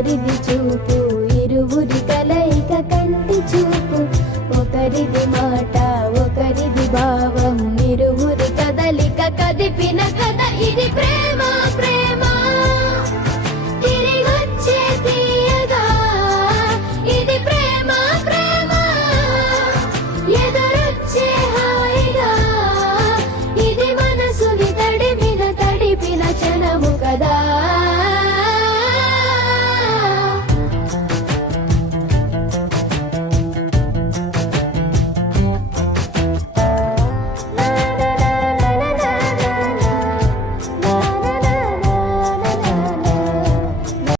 ఒకరిది చూపు ఇరువురి కలయిక కంటి చూపు ఒకరిది మాట ఒకరిది భావం ఇరువురి కదలిక కదిపిన కథ ఇది ప్రేమ